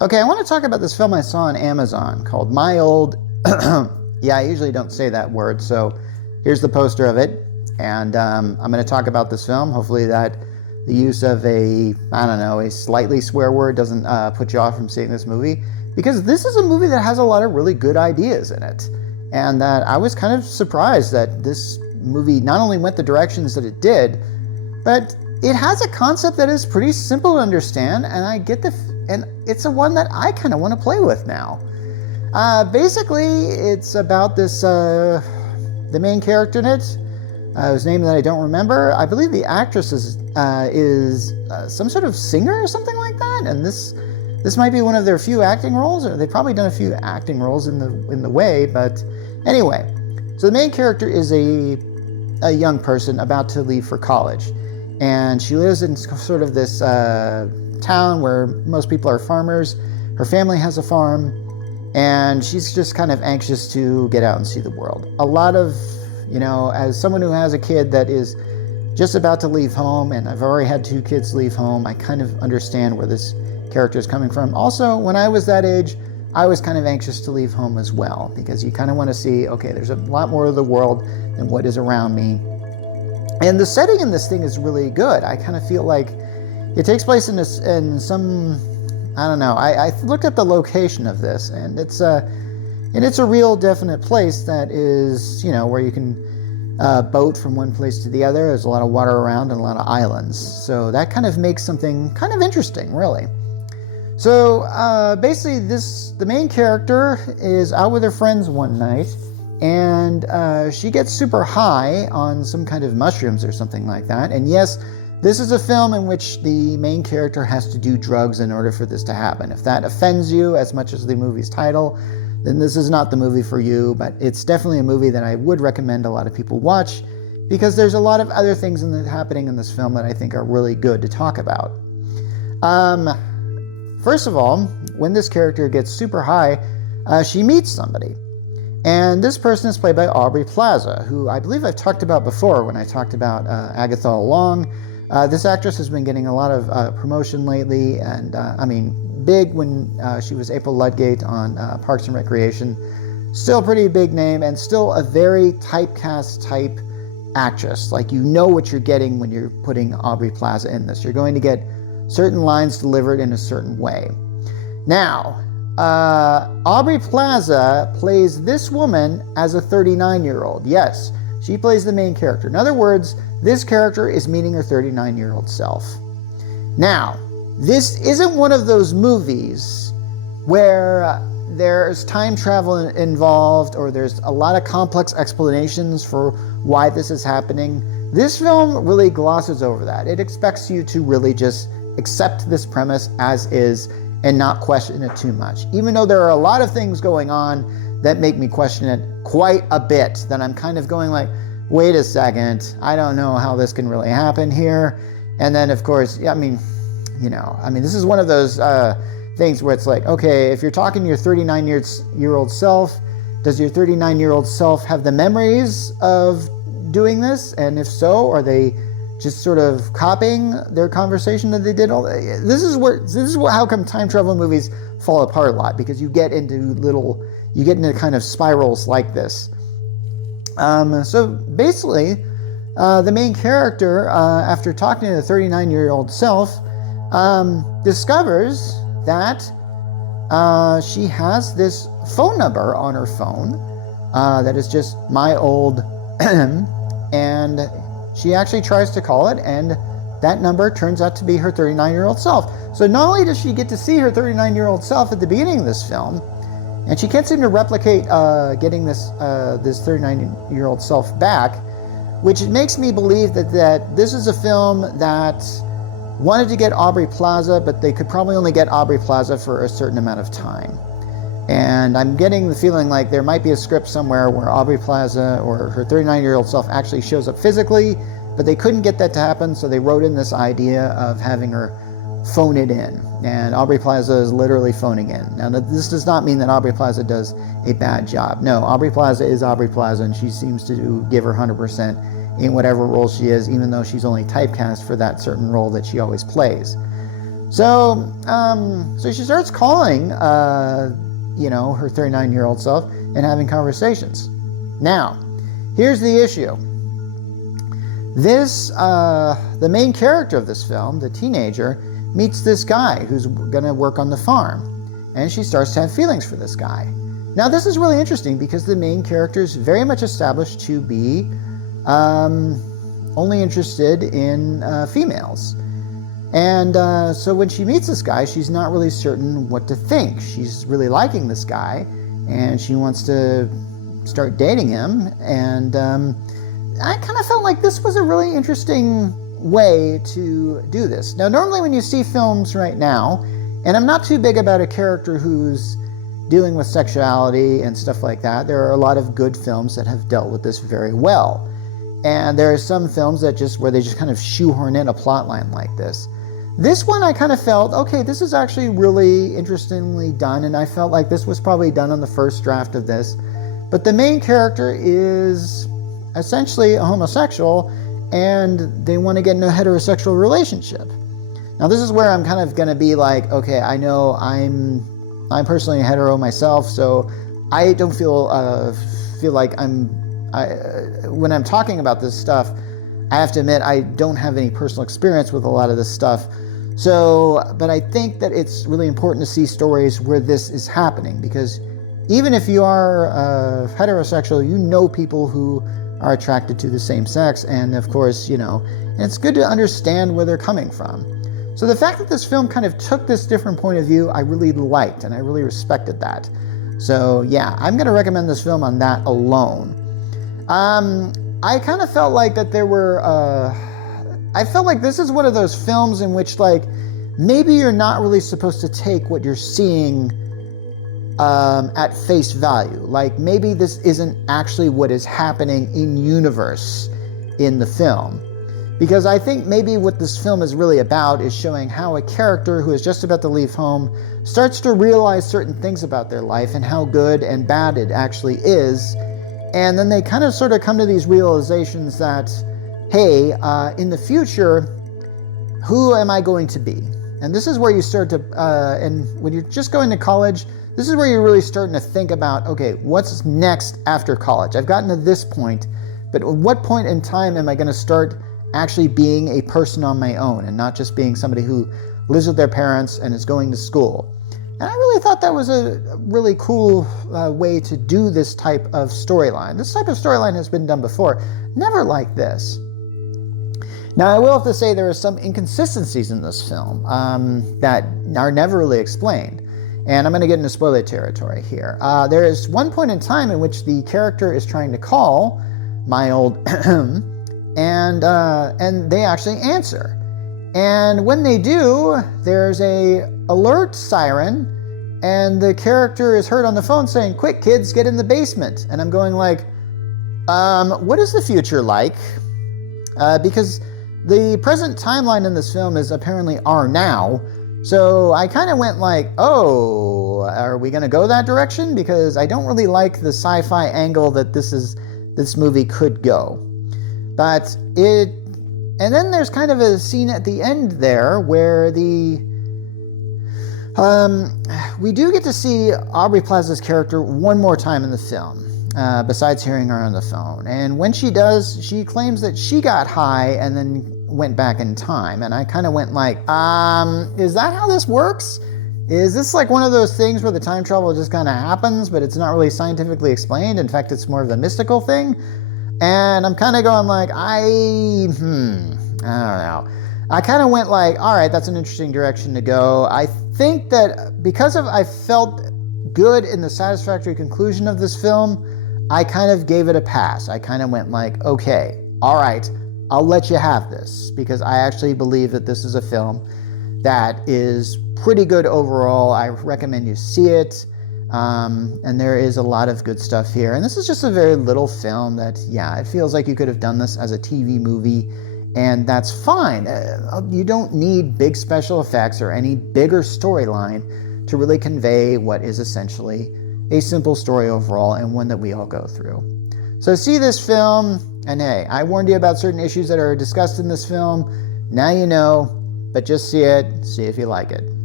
Okay, I want to talk about this film I saw on Amazon called My Old. Yeah, I usually don't say that word, so here's the poster of it. And I'm going to talk about this film. Hopefully, that the use of I don't know, a slightly swear word doesn't put you off from seeing this movie. Because this is a movie that has a lot of really good ideas in it. And that I was kind of surprised that this movie not only went the directions that it did, but it has a concept that is pretty simple to understand, and it's a one that I kind of want to play with now. Basically, it's about the main character in it, whose name that I don't remember. I believe the actress is some sort of singer or something like that, and this might be one of their few acting roles, or they've probably done a few acting roles in the way, but anyway. So the main character is a young person about to leave for college, and she lives in sort of this town where most people are farmers. Her family has a farm, and she's just kind of anxious to get out and see the world. A lot of, as someone who has a kid that is just about to leave home, and I've already had 2 kids leave home, I kind of understand where this character is coming from. Also, when I was that age, I was kind of anxious to leave home as well, because you kind of want to see, okay, there's a lot more of the world than what is around me. And the setting in this thing is really good. I kind of feel like it takes place in some, I don't know. I looked at the location of this, and it's a real definite place that is, where you can boat from one place to the other. There's a lot of water around and a lot of islands. So that kind of makes something kind of interesting, really. So basically, the main character is out with her friends one night, and she gets super high on some kind of mushrooms or something like that. And yes, this is a film in which the main character has to do drugs in order for this to happen. If that offends you as much as the movie's title, then this is not the movie for you, but it's definitely a movie that I would recommend a lot of people watch, because there's a lot of other things happening in this film that I think are really good to talk about. First of all, when this character gets super high, she meets somebody. And this person is played by Aubrey Plaza, who I believe I've talked about before when I talked about Agatha Long. This actress has been getting a lot of promotion lately, and big when she was April Ludgate on Parks and Recreation. Still pretty big name, and still a very typecast type actress. Like, you know what you're getting when you're putting Aubrey Plaza in this. You're going to get certain lines delivered in a certain way. Now, Aubrey Plaza plays this woman as a 39-year-old. Yes, she plays the main character. In other words, this character is meeting her 39-year-old self. Now, this isn't one of those movies where there's time travel involved, or there's a lot of complex explanations for why this is happening. This film really glosses over that. It expects you to really just accept this premise as is and not question it too much. Even though there are a lot of things going on that make me question it quite a bit, that I'm kind of going like, wait a second, I don't know how this can really happen here. And then, of course, this is one of those things where it's like, okay, if you're talking to your 39-year-old self, does your 39-year-old self have the memories of doing this? And if so, are they just sort of copying their conversation that they did? This is how come time travel movies fall apart a lot, because you get into kind of spirals like this. So basically, the main character, after talking to the 39-year-old self, discovers that she has this phone number on her phone that is just my old, and she actually tries to call it, and that number turns out to be her 39-year-old self. So not only does she get to see her 39-year-old self at the beginning of this film, and she can't seem to replicate getting this 39-year-old self back, which makes me believe that this is a film that wanted to get Aubrey Plaza, but they could probably only get Aubrey Plaza for a certain amount of time. And I'm getting the feeling like there might be a script somewhere where Aubrey Plaza or her 39-year-old self actually shows up physically, but they couldn't get that to happen, so they wrote in this idea of having her phone it in. And Aubrey Plaza is literally phoning in. Now, this does not mean that Aubrey Plaza does a bad job. No, Aubrey Plaza is Aubrey Plaza, and she seems to give her 100% in whatever role she is, even though she's only typecast for that certain role that she always plays. So she starts calling, her 39-year-old self and having conversations. Now, here's the issue. The main character of this film, the teenager, meets this guy who's going to work on the farm, and she starts to have feelings for this guy. Now, this is really interesting because the main character is very much established to be only interested in females. And so when she meets this guy, she's not really certain what to think. She's really liking this guy, and she wants to start dating him. And I kind of felt like this was a really interesting way to do this. Now, normally when you see films right now, and I'm not too big about a character who's dealing with sexuality and stuff like that, there are a lot of good films that have dealt with this very well. And there are some films where they just kind of shoehorn in a plot line like this. This one I kind of felt, okay, this is actually really interestingly done, and I felt like this was probably done on the first draft of this. But the main character is essentially a homosexual, and they want to get in a heterosexual relationship. Now, this is where I'm kind of going to be like, okay, I know I'm personally a hetero myself, so I don't feel like when I'm talking about this stuff, I have to admit I don't have any personal experience with a lot of this stuff. But I think that it's really important to see stories where this is happening, because even if you are heterosexual, you know people who are attracted to the same sex, and of course, and it's good to understand where they're coming from. So the fact that this film kind of took this different point of view, I really liked, and I really respected that. So yeah, I'm going to recommend this film on that alone. I kind of felt like that I felt like this is one of those films in which, like, maybe you're not really supposed to take what you're seeing at face value. Like, maybe this isn't actually what is happening in universe in the film. Because I think maybe what this film is really about is showing how a character who is just about to leave home starts to realize certain things about their life and how good and bad it actually is. And then they kind of sort of come to these realizations that, hey, in the future, who am I going to be? And this is where you start to, and when you're just going to college, this is where you're really starting to think about, okay, what's next after college? I've gotten to this point, but at what point in time am I going to start actually being a person on my own and not just being somebody who lives with their parents and is going to school? And I really thought that was a really cool way to do this type of storyline. This type of storyline has been done before, never like this. Now, I will have to say there are some inconsistencies in this film that are never really explained. And I'm going to get into spoiler territory here. There is one point in time in which the character is trying to call my old and they actually answer. And when they do, there's a alert siren, and the character is heard on the phone saying, "Quick, kids, get in the basement." And I'm going like, what is the future like? Because the present timeline in this film is apparently our now. So I kind of went like, oh, are we going to go that direction? Because I don't really like the sci-fi angle that this movie could go. And then there's kind of a scene at the end there where we do get to see Aubrey Plaza's character one more time in the film, besides hearing her on the phone. And when she does, she claims that she got high and then went back in time. And I kind of went like, is that how this works? Is this like one of those things where the time travel just kind of happens, but it's not really scientifically explained? In fact, it's more of a mystical thing. And I'm kind of going like, I don't know. I kind of went like, all right, that's an interesting direction to go. I think that because I felt good in the satisfactory conclusion of this film, I kind of gave it a pass. I kind of went like, okay, all right, I'll let you have this, because I actually believe that this is a film that is pretty good overall. I recommend you see it. And there is a lot of good stuff here. And this is just a very little film that, yeah, it feels like you could have done this as a TV movie, and that's fine. You don't need big special effects or any bigger storyline to really convey what is essentially a simple story overall, and one that we all go through. So see this film, and hey, I warned you about certain issues that are discussed in this film. Now you know. but just see it, see if you like it.